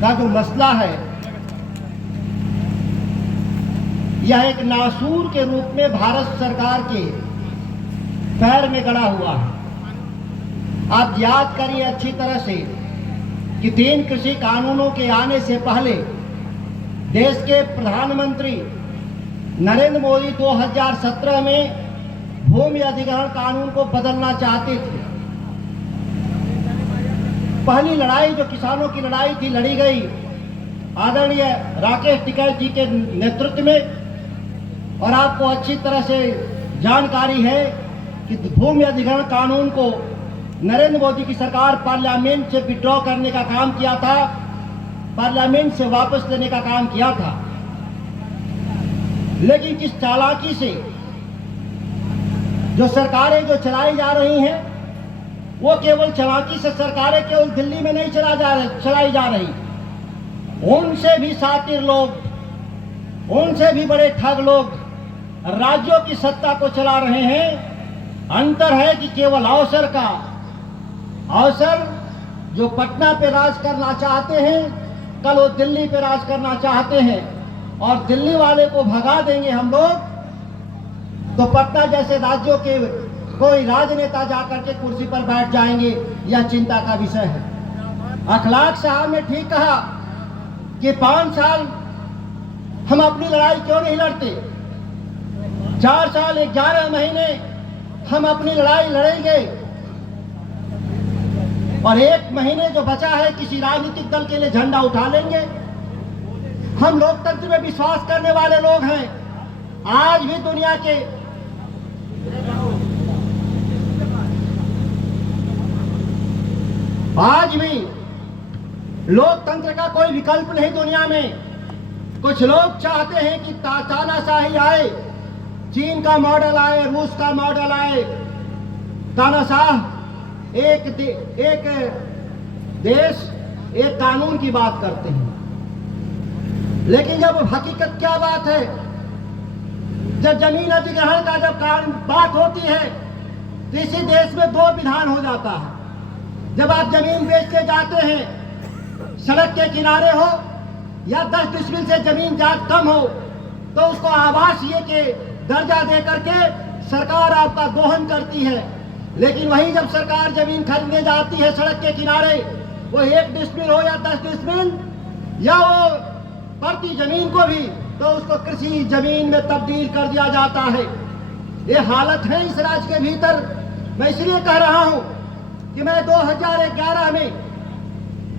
का जो मसला है यह एक नासूर के रूप में भारत सरकार के पैर में गड़ा हुआ है। आप याद करिए अच्छी तरह से कि 3 कृषि कानूनों के आने से पहले देश के प्रधानमंत्री नरेंद्र मोदी 2017 में भूमि अधिग्रहण कानून को बदलना चाहते थे। पहली लड़ाई जो किसानों की लड़ाई थी लड़ी गई आदरणीय राकेश टिकैत जी के नेतृत्व में, और आपको अच्छी तरह से जानकारी है कि भूमि अधिग्रहण कानून को नरेंद्र मोदी की सरकार पार्लियामेंट से विड्रॉ करने का काम किया था, पार्लियामेंट से वापस लेने का काम किया था। लेकिन किस चालाकी से जो सरकारें जो चलाई जा रही हैं वो केवल चालाकी से सरकारें केवल दिल्ली में नहीं चलाई जा रही, उनसे भी शातिर लोग, उनसे भी बड़े ठग लोग राज्यों की सत्ता को चला रहे हैं। अंतर है कि केवल अवसर जो पटना पे राज करना चाहते हैं कल वो दिल्ली पे राज करना चाहते हैं, और दिल्ली वाले को भगा देंगे हम लोग तो पटना जैसे राज्यों के कोई राजनेता जाकर के कुर्सी पर बैठ जाएंगे, यह चिंता का विषय है। अखलाक साहब ने ठीक कहा कि 5 साल हम अपनी लड़ाई क्यों नहीं लड़ते, 4 साल 11 महीने हम अपनी लड़ाई लड़ेंगे, और 1 महीने जो बचा है किसी राजनीतिक दल के लिए झंडा उठा लेंगे। हम लोकतंत्र में विश्वास करने वाले लोग हैं। आज भी दुनिया के लोकतंत्र का कोई विकल्प नहीं दुनिया में। कुछ लोग चाहते हैं कि तानाशाही आए, चीन का मॉडल आए, रूस का मॉडल आए, तानाशाह एक देश एक कानून की बात करते हैं। लेकिन जब हकीकत क्या बात है, जब जमीन अधिग्रहण का जब बात होती है तो इसी देश में 2 विधान हो जाता है। जब आप जमीन बेचते जाते हैं, सड़क के किनारे हो या 10 डिसमिल से जमीन कम हो, तो उसको आवासीय के दर्जा दे करके सरकार आपका दोहन करती है। लेकिन वही जब सरकार जमीन खरीदने जाती है सड़क के किनारे, वो 1 डिसमिल हो या 10 डिसमिल या वो प्रति जमीन को भी, तो उसको कृषि जमीन में तब्दील कर दिया जाता है। ये हालत है इस राज्य के भीतर। मैं इसलिए कह रहा हूं कि मैं 2011 में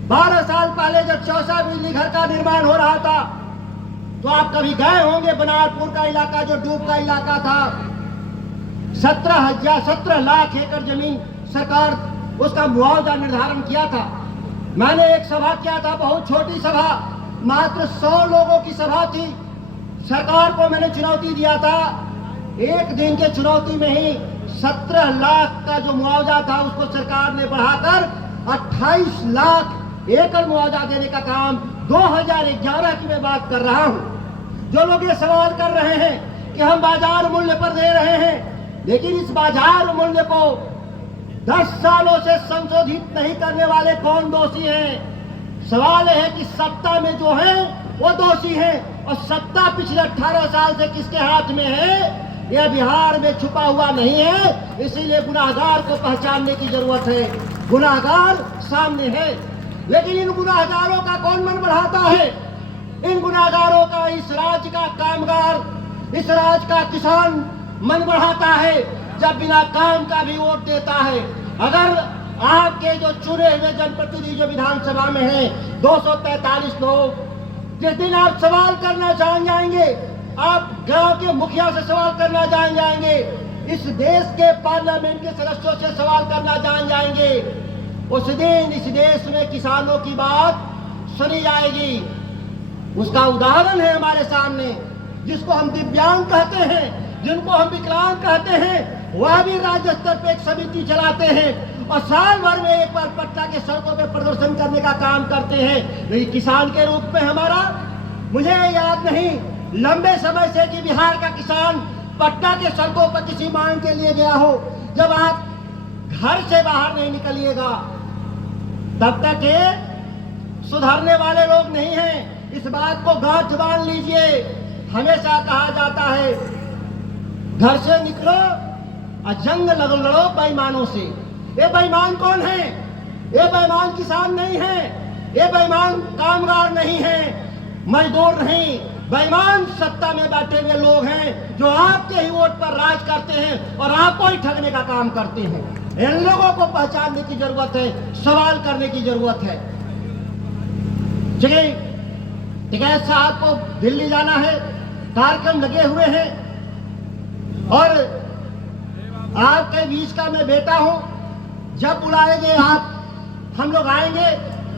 12 साल पहले जब चौसा बिजली घर का निर्माण हो रहा था, तो आप कभी गए होंगे बनारपुर का इलाका जो डूब का इलाका था, 17 लाख एकड़ जमीन सरकार उसका मुआवजा निर्धारण किया था। मैंने एक सभा किया था, बहुत छोटी सभा, मात्र 100 लोगों की सभा थी। सरकार को मैंने चुनौती दिया था, 1 दिन के चुनौती में ही 17 लाख का जो मुआवजा था उसको सरकार ने बढ़ाकर 28 लाख एकड़ मुआवजा देने का काम 2011 की मैं बात कर रहा हूं। जो लोग ये सवाल कर रहे हैं कि हम बाजार मूल्य पर दे रहे हैं, लेकिन इस बाजार मूल्य को 10 सालों से संशोधित नहीं करने वाले कौन दोषी हैं? सवाल है कि सत्ता में जो है वो दोषी है, और सत्ता पिछले 18 साल से किसके हाथ में है यह बिहार में छुपा हुआ नहीं है। इसीलिए गुनाहगार को पहचानने की जरूरत है। गुनाहगार सामने है, लेकिन इन गुनाहगारों का कौन मन बढ़ाता है? इन गुनाहगारों का इस राज्य का कामगार, इस राज्य का किसान मन बढ़ाता है जब बिना काम का भी वोट देता है। अगर आपके जो चुने हुए जनप्रतिनिधि जो विधानसभा में हैं 243 लोग, जिस दिन आप सवाल करना जान जाएंगे, आप गांव के मुखिया से सवाल करना जान जाएंगे, इस देश के पार्लियामेंट के सदस्यों से सवाल करना जान जाएंगे, उस दिन इस देश में किसानों की बात सुनी जाएगी। उसका उदाहरण है हमारे सामने। जिसको हम दिव्यांग कहते हैं, जिनको हम विकलांग कहते हैं, वह भी राज्य स्तर पे एक समिति चलाते हैं और साल भर में एक बार पटना के सड़कों पे प्रदर्शन करने का काम करते हैं। लेकिन किसान के रूप में हमारा, मुझे याद नहीं लंबे समय से कि बिहार का किसान पटना के सड़कों पर किसी मांग के लिए गया हो। जब आप घर से बाहर नहीं निकलिएगा तब तक सुधरने वाले लोग नहीं हैं। इस बात को गांठ बांध लीजिए। हमेशा कहा जाता है घर से निकलो और जंग लड़ो बेईमानों से। ये बेईमान कौन है? ये बेईमान किसान नहीं है, ये बेईमान कामगार नहीं है, मजदूर नहीं। बेईमान सत्ता में बैठे हुए लोग हैं जो आपके ही वोट पर राज करते हैं और आपको ही ठगने का काम करते हैं। इन लोगों को पहचानने की जरूरत है, सवाल करने की जरूरत है। जगह टिकैत साहब को दिल्ली जाना है, कार्यक्रम लगे हुए हैं और आपके बीच का मैं बेटा हूं। जब बुलाएंगे आप, हम लोग आएंगे।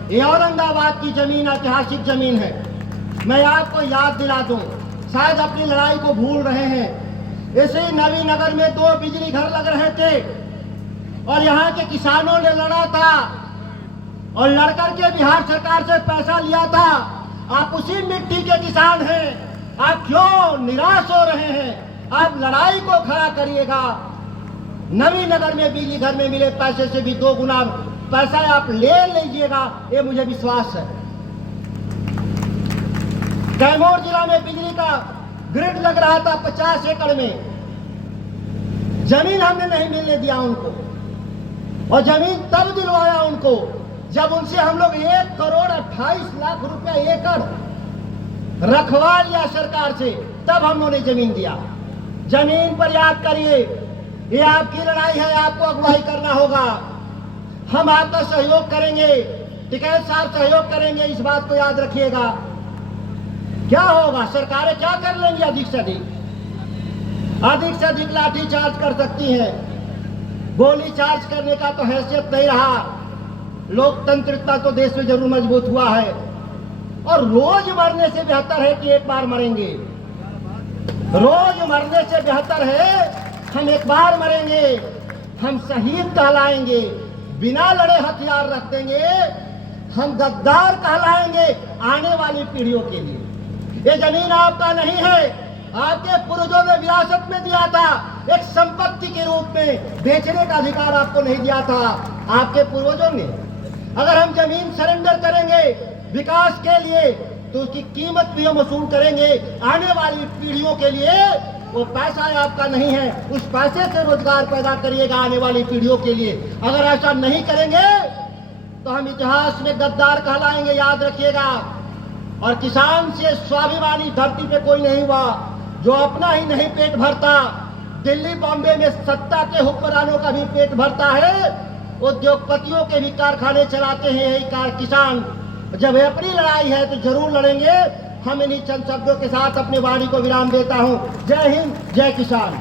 ये औरंगाबाद की जमीन ऐतिहासिक जमीन है। मैं आपको याद दिला दूं, शायद अपनी लड़ाई को भूल रहे हैं। इसी नवी नगर में 2 बिजली घर लग रहे थे और यहाँ के किसानों ने लड़ा था और लड़कर के बिहार सरकार से पैसा लिया था। आप उसी मिट्टी के किसान हैं, आप क्यों निराश हो रहे हैं? आप लड़ाई को खड़ा करिएगा। नवी नगर में बिजली घर में मिले पैसे से भी 2 गुना पैसा आप ले लीजिएगा, ये मुझे विश्वास है। कैमूर जिला में बिजली का ग्रिड लग रहा था 50 एकड़ में, जमीन हमने नहीं मिलने दिया उनको और जमीन तब दिलवाया उनको जब उनसे हम लोग 1,28,00,000 रुपया एकड़ रखवा लिया सरकार से, तब हम उन्हें जमीन दिया। जमीन पर याद करिए, ये आपकी लड़ाई है, आपको अगुवाई करना होगा। हम आपका सहयोग करेंगे, टिकैत साहब सहयोग करेंगे, इस बात को याद रखिएगा। क्या होगा? सरकारें क्या कर लेंगी? अधिक से अधिक लाठी चार्ज कर सकती हैं। गोली चार्ज करने का तो हैसियत नहीं रहा। लोकतंत्रता तो देश में जरूर मजबूत हुआ है और रोज मरने से बेहतर है कि एक बार मरेंगे। रोज मरने से बेहतर है हम एक बार मरेंगे, हम शहीद कहलाएंगे। बिना लड़े हथियार रख देंगे, हम गद्दार कहलाएंगे आने वाली पीढ़ियों के लिए। ये जमीन आपका नहीं है, आपके पूर्वजों ने विरासत में दिया था, एक संपत्ति के रूप में। बेचने का अधिकार आपको नहीं दिया था आपके पूर्वजों ने। अगर हम जमीन सरेंडर करेंगे विकास के लिए तो उसकी कीमत भी हम वसूल करेंगे आने वाली पीढ़ियों के लिए। वो पैसा आपका नहीं है, उस पैसे से रोजगार पैदा करिएगा आने वाली पीढ़ियों के लिए। अगर ऐसा नहीं करेंगे तो हम इतिहास में गद्दार कहलाएंगे, याद रखिएगा। और किसान से स्वाभिमानी धरती पे कोई नहीं हुआ जो अपना ही नहीं पेट भरता। दिल्ली बॉम्बे में सत्ता के हुक्मरानों का भी पेट भरता है, उद्योगपतियों के भी कारखाने चलाते हैं यही किसान। जब अपनी लड़ाई है तो जरूर लड़ेंगे। हम इन्हीं चंद शब्दों के साथ अपने वाणी को विराम देता हूं। जय हिंद, जय किसान।